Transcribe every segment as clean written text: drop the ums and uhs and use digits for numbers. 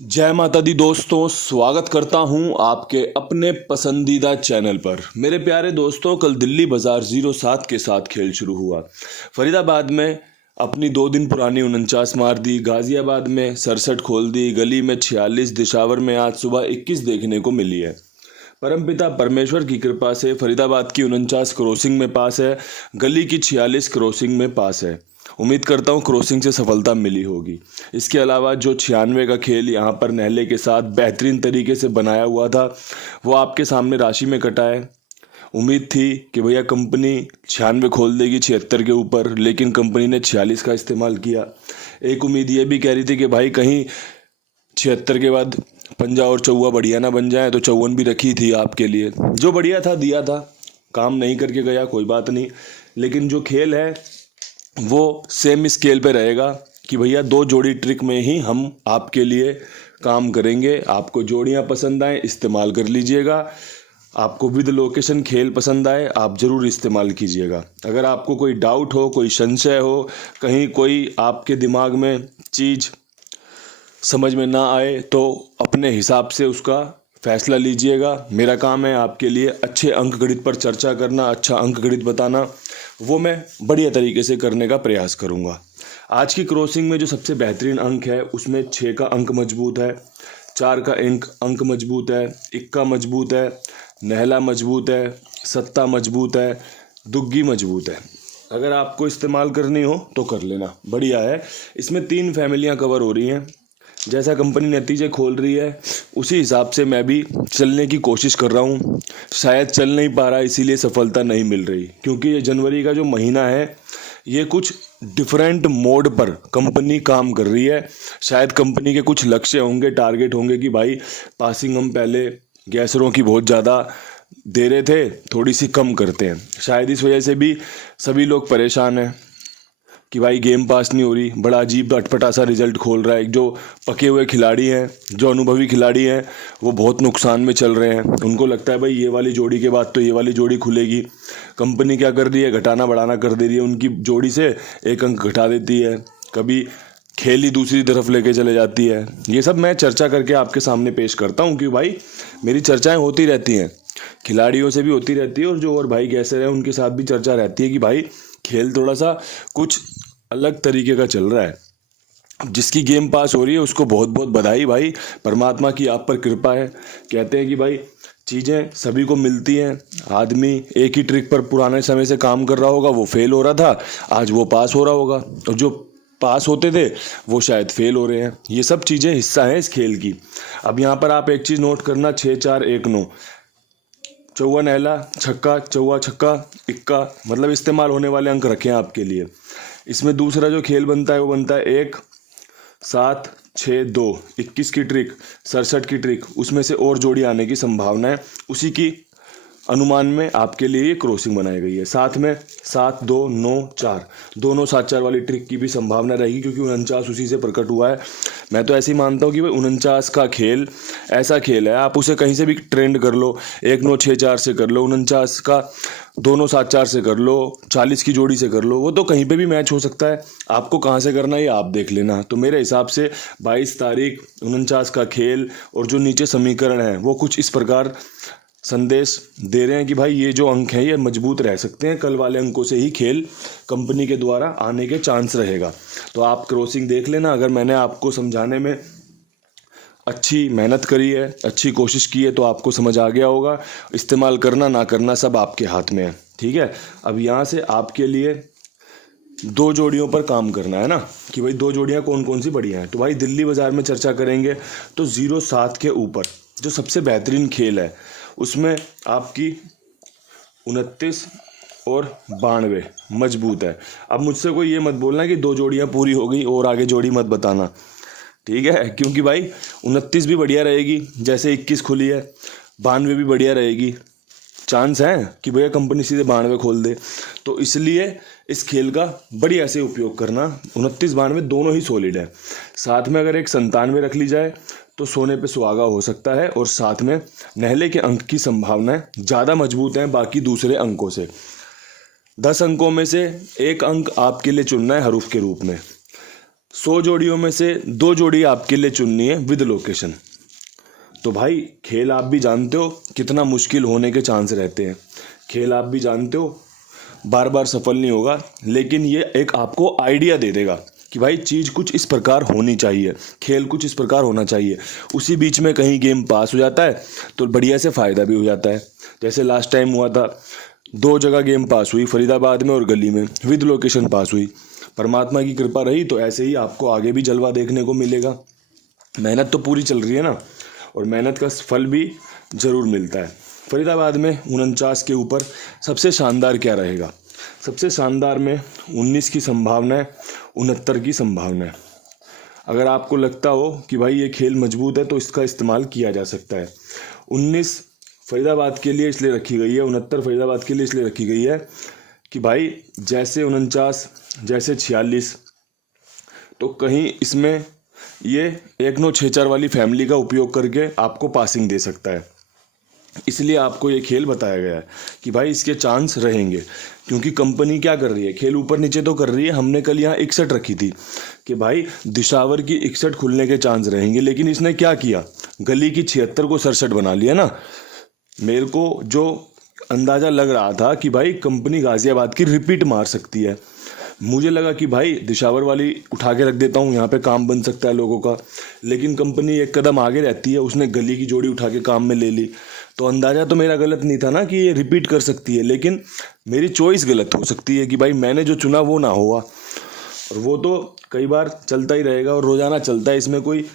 जय माता दी दोस्तों, स्वागत करता हूं आपके अपने पसंदीदा चैनल पर। मेरे प्यारे दोस्तों, कल दिल्ली बाजार 07 के साथ खेल शुरू हुआ। फरीदाबाद में अपनी 2 दिन पुरानी 49 मार दी, गाजियाबाद में 67 खोल दी, गली में 46, दिशावर में आज सुबह 21 देखने को मिली है। परमपिता परमेश्वर की कृपा से फरीदाबाद की 49 क्रॉसिंग में पास है, गली की 46 क्रॉसिंग में पास है। उम्मीद करता हूँ क्रॉसिंग से सफलता मिली होगी। इसके अलावा जो 96 का खेल यहाँ पर नहले के साथ बेहतरीन तरीके से बनाया हुआ था, वो आपके सामने राशि में कटा है। उम्मीद थी कि भैया कंपनी 96 खोल देगी 76 के ऊपर, लेकिन कंपनी ने 46 का इस्तेमाल किया। एक उम्मीद ये भी कह रही थी कि भाई कहीं 76 के बाद पंजा और चौवा बढ़िया ना बन जाए, तो 54 भी रखी थी आपके लिए। जो बढ़िया था दिया था, काम नहीं करके गया, कोई बात नहीं। लेकिन जो खेल है वो सेम स्केल पे रहेगा कि भैया 2 जोड़ी ट्रिक में ही हम आपके लिए काम करेंगे। आपको जोड़ियां पसंद आए इस्तेमाल कर लीजिएगा, आपको विद लोकेशन खेल पसंद आए आप ज़रूर इस्तेमाल कीजिएगा। अगर आपको कोई डाउट हो, कोई संशय हो, कहीं कोई आपके दिमाग में चीज़ समझ में ना आए, तो अपने हिसाब से उसका फैसला लीजिएगा। मेरा काम है आपके लिए अच्छे अंक गणित पर चर्चा करना, अच्छा अंक गणित बताना, वो मैं बढ़िया तरीके से करने का प्रयास करूँगा। आज की क्रॉसिंग में जो सबसे बेहतरीन अंक है उसमें 6 का अंक मजबूत है, 4 का अंक मजबूत है, इक्का मजबूत है, नहला मजबूत है, सत्ता मजबूत है, दुग्गी मजबूत है। अगर आपको इस्तेमाल करनी हो तो कर लेना, बढ़िया है। इसमें 3 फैमिलियाँ कवर हो रही हैं। जैसा कंपनी नतीजे खोल रही है उसी हिसाब से मैं भी चलने की कोशिश कर रहा हूँ। शायद चल नहीं पा रहा, इसीलिए सफलता नहीं मिल रही, क्योंकि ये जनवरी का जो महीना है ये कुछ डिफरेंट मोड पर कंपनी काम कर रही है। शायद कंपनी के कुछ लक्ष्य होंगे, टारगेट होंगे कि भाई पासिंग हम पहले गैसरों की बहुत ज़्यादा दे रहे थे, थोड़ी सी कम करते हैं। शायद इस वजह से भी सभी लोग परेशान हैं कि भाई गेम पास नहीं हो रही, बड़ा अजीब अटपटा सा रिजल्ट खोल रहा है। जो पके हुए खिलाड़ी हैं, जो अनुभवी खिलाड़ी हैं, वो बहुत नुकसान में चल रहे हैं। उनको लगता है भाई ये वाली जोड़ी के बाद तो ये वाली जोड़ी खुलेगी। कंपनी क्या कर रही है, घटाना बढ़ाना कर दे रही है, उनकी जोड़ी से 1 अंक घटा देती है, कभी खेल ही दूसरी तरफ लेके चले जाती है। ये सब मैं चर्चा करके आपके सामने पेश करता हूँ कि भाई मेरी चर्चाएँ होती रहती हैं, खिलाड़ियों से भी होती रहती है, और जो और भाई कैसे रहे उनके साथ भी चर्चा रहती है कि भाई खेल थोड़ा सा कुछ अलग तरीके का चल रहा है। जिसकी गेम पास हो रही है उसको बहुत बहुत बधाई भाई, परमात्मा की आप पर कृपा है। कहते हैं कि भाई चीज़ें सभी को मिलती हैं। आदमी एक ही ट्रिक पर पुराने समय से काम कर रहा होगा, वो फेल हो रहा था, आज वो पास हो रहा होगा, और जो पास होते थे वो शायद फेल हो रहे हैं। ये सब चीज़ें हिस्सा हैं इस खेल की। अब यहाँ पर आप एक चीज़ नोट करना, 6 4 1 9, चौवा नहला, छक्का, चौवा छक्का, इक्का, मतलब इस्तेमाल होने वाले अंक रखे हैं आपके लिए। इसमें दूसरा जो खेल बनता है वो बनता है 1 7 6 2, 21 की ट्रिक, 67 की ट्रिक, उसमें से और जोड़ी आने की संभावना है। उसी की अनुमान में आपके लिए ये क्रॉसिंग बनाई गई है। साथ में 7 2 9 4, दोनों 7 4 वाली ट्रिक की भी संभावना रहेगी, क्योंकि 49 उसी से प्रकट हुआ है। मैं तो ऐसे ही मानता हूँ कि भाई 49 का खेल ऐसा खेल है, आप उसे कहीं से भी ट्रेंड कर लो, 1 9 6 4 से कर लो, 49 का दोनों 7 4 से कर लो, 40 की जोड़ी से कर लो, वो तो कहीं पे भी मैच हो सकता है। आपको कहाँ से करना है ये आप देख लेना। तो मेरे हिसाब से 22 तारीख 49 का खेल और जो नीचे समीकरण है वो कुछ इस प्रकार संदेश दे रहे हैं कि भाई ये जो अंक हैं ये मजबूत रह सकते हैं, कल वाले अंकों से ही खेल कंपनी के द्वारा आने के चांस रहेगा। तो आप क्रॉसिंग देख लेना। अगर मैंने आपको समझाने में अच्छी मेहनत करी है, अच्छी कोशिश की है, तो आपको समझ आ गया होगा। इस्तेमाल करना ना करना सब आपके हाथ में है, ठीक है। अब यहाँ से आपके लिए 2 जोड़ियों पर काम करना है ना, कि भाई 2 जोड़ियाँ कौन कौन सी बढ़िया हैं। तो भाई दिल्ली बाजार में चर्चा करेंगे तो 07 के ऊपर जो सबसे बेहतरीन खेल है उसमें आपकी 29 और 92 मजबूत है। अब मुझसे कोई ये मत बोलना कि 2 जोड़ियाँ पूरी हो गई और आगे जोड़ी मत बताना, ठीक है, क्योंकि भाई 29 भी बढ़िया रहेगी, जैसे 21 खुली है, 92 भी बढ़िया रहेगी। चांस है कि भैया कंपनी सीधे 92 खोल दे, तो इसलिए इस खेल का बढ़िया से उपयोग करना। 29 92 दोनों ही सॉलिड है। साथ में अगर एक 97 रख ली जाए तो सोने पे सुहागा हो सकता है, और साथ में नहले के अंक की संभावनाएं ज़्यादा मजबूत हैं बाकी दूसरे अंकों से। 10 अंकों में से एक अंक आपके लिए चुनना है हरूफ के रूप में। 100 जोड़ियों में से 2 जोड़ी आपके लिए चुननी है विद लोकेशन। तो भाई खेल आप भी जानते हो कितना मुश्किल होने के चांस रहते हैं, खेल आप भी जानते हो बार बार सफल नहीं होगा, लेकिन ये एक आपको आइडिया दे देगा कि भाई चीज़ कुछ इस प्रकार होनी चाहिए, खेल कुछ इस प्रकार होना चाहिए। उसी बीच में कहीं गेम पास हो जाता है तो बढ़िया से फ़ायदा भी हो जाता है। जैसे लास्ट टाइम हुआ था, 2 जगह गेम पास हुई, फरीदाबाद में और गली में, विद लोकेशन पास हुई। परमात्मा की कृपा रही तो ऐसे ही आपको आगे भी जलवा देखने को मिलेगा। मेहनत तो पूरी चल रही है ना, और मेहनत का फल भी ज़रूर मिलता है। फरीदाबाद में 49 के ऊपर सबसे शानदार क्या रहेगा? सबसे शानदार में 19 की संभावना है, 69 की संभावना है। अगर आपको लगता हो कि भाई ये खेल मजबूत है तो इसका इस्तेमाल किया जा सकता है। 19 फरीदाबाद के लिए इसलिए रखी गई है, 69 फरीदाबाद के लिए इसलिए रखी गई है कि भाई जैसे 49 जैसे 46, तो कहीं इसमें ये 1-9-6-4 वाली फैमिली का उपयोग करके आपको पासिंग दे सकता है। इसलिए आपको ये खेल बताया गया है कि भाई इसके चांस रहेंगे, क्योंकि कंपनी क्या कर रही है, खेल ऊपर नीचे तो कर रही है। हमने कल यहाँ 61 रखी थी कि भाई दिशावर की 61 खुलने के चांस रहेंगे, लेकिन इसने क्या किया, गली की 76 को 67 बना लिया ना। मेरे को जो अंदाज़ा लग रहा था कि भाई कंपनी गाज़ियाबाद की रिपीट मार सकती है, मुझे लगा कि भाई दिशावर वाली उठा के रख देता हूँ, यहाँ पे काम बन सकता है लोगों का, लेकिन कंपनी एक कदम आगे रहती है, उसने गली की जोड़ी उठा के काम में ले ली। तो अंदाज़ा तो मेरा गलत नहीं था ना कि ये रिपीट कर सकती है, लेकिन मेरी चॉइस गलत हो सकती है कि भाई मैंने जो चुना वो ना हुआ। और वो तो कई बार चलता ही रहेगा और रोज़ाना चलता है, इसमें कोई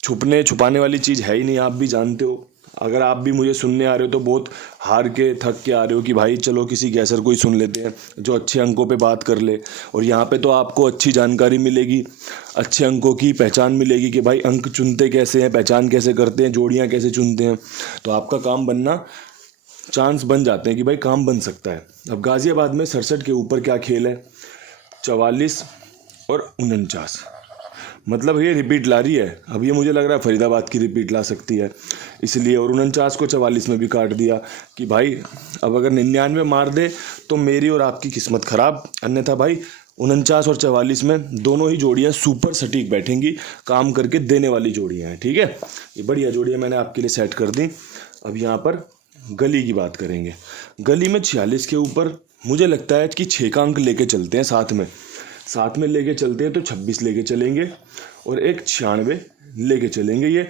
छुपने छुपाने वाली चीज़ है ही नहीं, आप भी जानते हो। अगर आप भी मुझे सुनने आ रहे हो तो बहुत हार के थक के आ रहे हो कि भाई चलो किसी गैसर को ही सुन लेते हैं जो अच्छे अंकों पे बात कर ले, और यहाँ पे तो आपको अच्छी जानकारी मिलेगी, अच्छे अंकों की पहचान मिलेगी कि भाई अंक चुनते कैसे हैं, पहचान कैसे करते हैं, जोड़ियाँ कैसे चुनते हैं। तो आपका काम बनना, चांस बन जाते हैं कि भाई काम बन सकता है। अब गाज़ियाबाद में 67 के ऊपर क्या खेल है, 44 और 49, मतलब ये रिपीट ला रही है। अब ये मुझे लग रहा है फरीदाबाद की रिपीट ला सकती है, इसलिए। और 49 को 44 में भी काट दिया कि भाई अब अगर 99 मार दे तो मेरी और आपकी किस्मत ख़राब, अन्यथा भाई 49 और 44 में दोनों ही जोड़ियाँ सुपर सटीक बैठेंगी, काम करके देने वाली जोड़ियाँ हैं। ठीक है, ये बढ़िया जोड़ियाँ मैंने आपके लिए सेट कर दी। अब यहाँ पर गली की बात करेंगे। गली में 46 के ऊपर मुझे लगता है कि 6 का अंक लेके चलते हैं, साथ में लेके चलते हैं तो 26 लेके चलेंगे और एक 96 लेके चलेंगे। ये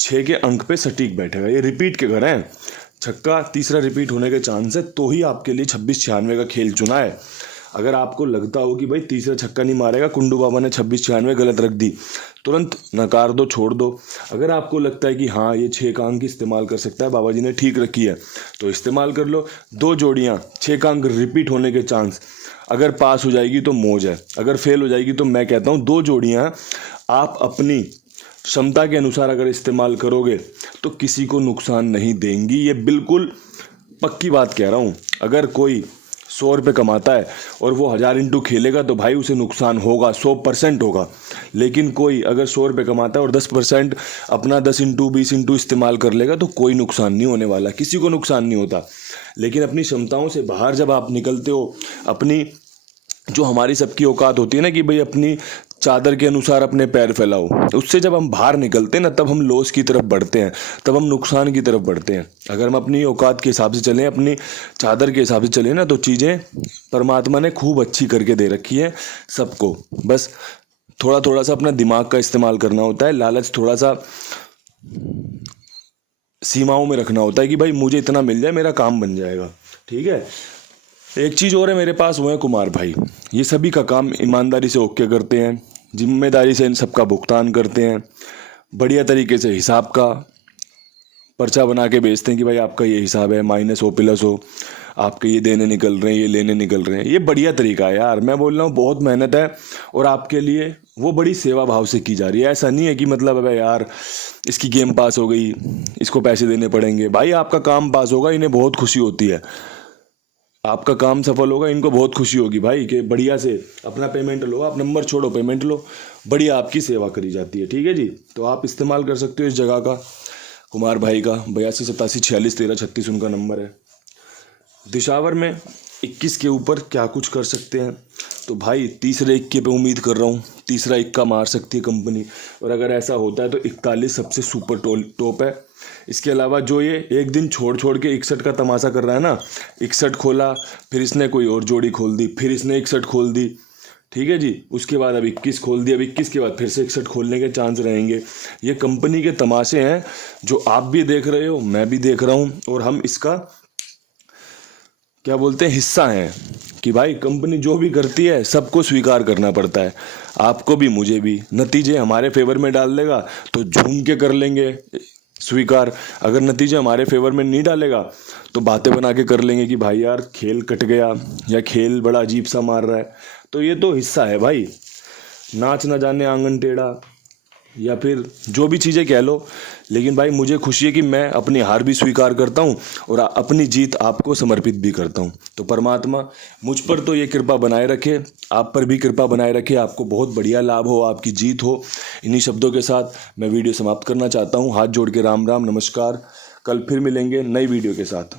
6 के अंक पे सटीक बैठेगा। ये रिपीट के घर हैं, छक्का तीसरा रिपीट होने के चांस है, तो ही आपके लिए 26-96 का खेल चुना है। अगर आपको लगता हो कि भाई तीसरा छक्का नहीं मारेगा, कुंडू बाबा ने 26-96 गलत रख दी, तुरंत नकार दो, छोड़ दो। अगर आपको लगता है कि हाँ ये 6 का अंक इस्तेमाल कर सकता है, बाबा जी ने ठीक रखी है, तो इस्तेमाल कर लो। 2 जोड़ियाँ 6 का अंक रिपीट होने के चांस, अगर पास हो जाएगी तो मौज है, अगर फेल हो जाएगी तो मैं कहता हूँ 2 जोड़ियाँ आप अपनी क्षमता के अनुसार अगर इस्तेमाल करोगे तो किसी को नुकसान नहीं देंगी। ये बिल्कुल पक्की बात कह रहा हूँ। अगर कोई 100 रुपये कमाता है और वो 1000 इंटू खेलेगा तो भाई उसे नुकसान होगा, 100% होगा। लेकिन कोई अगर 100 रुपये कमाता है और 10% अपना 10 इंटू 20 इंटू इस्तेमाल कर लेगा तो कोई नुकसान नहीं होने वाला, किसी को नुकसान नहीं होता। लेकिन अपनी क्षमताओं से बाहर जब आप निकलते हो, अपनी जो हमारी सबकी औकात होती है ना कि भाई अपनी चादर के अनुसार अपने पैर फैलाओ, उससे जब हम बाहर निकलते हैं ना, तब हम लॉस की तरफ बढ़ते हैं, तब हम नुकसान की तरफ बढ़ते हैं। अगर हम अपनी औकात के हिसाब से चलें, अपनी चादर के हिसाब से चलें ना, तो चीज़ें परमात्मा ने खूब अच्छी करके दे रखी है सबको। बस थोड़ा थोड़ा सा अपना दिमाग का इस्तेमाल करना होता है, लालच थोड़ा सा सीमाओं में रखना होता है कि भाई मुझे इतना मिल जाए, मेरा काम बन जाएगा। ठीक है, एक चीज़ और है मेरे पास, वो है कुमार भाई। ये सभी का काम ईमानदारी से ओके करते हैं, जिम्मेदारी से इन सब का भुगतान करते हैं, बढ़िया तरीके से हिसाब का पर्चा बना के बेचते हैं कि भाई आपका ये हिसाब है, माइनस हो प्लस हो, आपके ये देने निकल रहे हैं, ये लेने निकल रहे हैं। ये बढ़िया तरीका है यार, मैं बोल रहा हूँ बहुत मेहनत है और आपके लिए वो बड़ी सेवा भाव से की जा रही है। ऐसा नहीं है कि मतलब है यार इसकी गेम पास हो गई, इसको पैसे देने पड़ेंगे। भाई आपका काम पास होगा, इन्हें बहुत खुशी होती है, आपका काम सफल होगा, इनको बहुत खुशी होगी भाई कि बढ़िया से अपना पेमेंट लो, आप नंबर छोड़ो पेमेंट लो, बढ़िया आपकी सेवा करी जाती है। ठीक है जी, तो आप इस्तेमाल कर सकते हो इस जगह का, कुमार भाई का। 82 87 46 13 36 उनका नंबर है। दिशावर में 21 के ऊपर क्या कुछ कर सकते हैं, तो भाई तीसरे इक्के पे उम्मीद कर रहा हूँ, तीसरा इक्का मार सकती है कंपनी, और अगर ऐसा होता है तो 41 सबसे सुपर टॉप है। इसके अलावा जो ये एक दिन छोड़ छोड़ के 61 का तमाशा कर रहा है ना, 61 खोला, फिर इसने कोई और जोड़ी खोल दी, फिर इसने 61 खोल दी, ठीक है जी, उसके बाद अब 21 खोल दिया, अब 21 के बाद फिर से 61 खोलने के चांस रहेंगे। ये कंपनी के तमाशे हैं जो आप भी देख रहे हो, मैं भी देख रहा हूँ, और हम इसका क्या बोलते हैं हिस्सा हैं कि भाई कंपनी जो भी करती है सबको स्वीकार करना पड़ता है, आपको भी मुझे भी। नतीजे हमारे फेवर में डाल देगा तो झूम के कर लेंगे स्वीकार, अगर नतीजे हमारे फेवर में नहीं डालेगा तो बातें बना के कर लेंगे कि भाई यार खेल कट गया या खेल बड़ा अजीब सा मार रहा है। तो ये तो हिस्सा है भाई, नाच ना जाने आंगन टेढ़ा, या फिर जो भी चीज़ें कह लो, लेकिन भाई मुझे खुशी है कि मैं अपनी हार भी स्वीकार करता हूँ और अपनी जीत आपको समर्पित भी करता हूँ। तो परमात्मा मुझ पर तो ये कृपा बनाए रखे, आप पर भी कृपा बनाए रखे, आपको बहुत बढ़िया लाभ हो, आपकी जीत हो। इन्हीं शब्दों के साथ मैं वीडियो समाप्त करना चाहता हूँ। हाथ जोड़ के राम राम, नमस्कार। कल फिर मिलेंगे नई वीडियो के साथ।